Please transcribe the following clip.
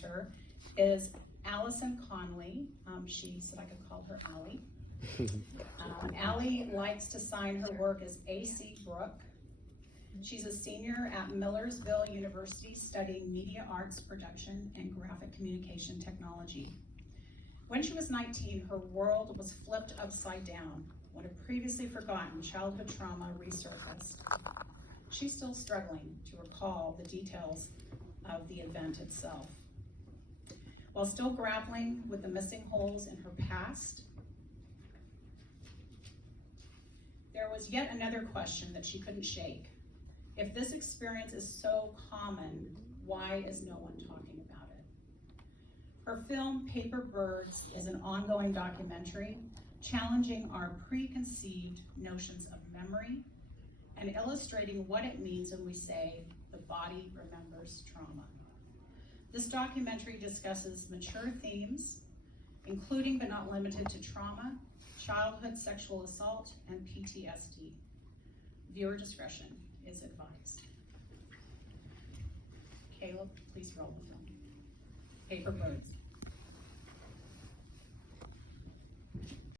Ncur is Allison Conley. She said I could call her Allie. Allie likes to sign her work as A.C. Brooke. She's a senior at Millersville University studying media arts production and graphic communication technology. When she was 19, her world was flipped upside down when a previously forgotten childhood trauma resurfaced. She's still struggling to recall the details of the event itself. While still grappling with the missing holes in her past, there was yet another question that she couldn't shake. If this experience is so common, why is no one talking about it? Her film, Paper Birds, is an ongoing documentary challenging our preconceived notions of memory and illustrating what it means when we say the body remembers trauma. This documentary discusses mature themes, including but not limited to trauma, childhood sexual assault, and PTSD. Viewer discretion is advised. Caleb, please roll the film. Paper Birds.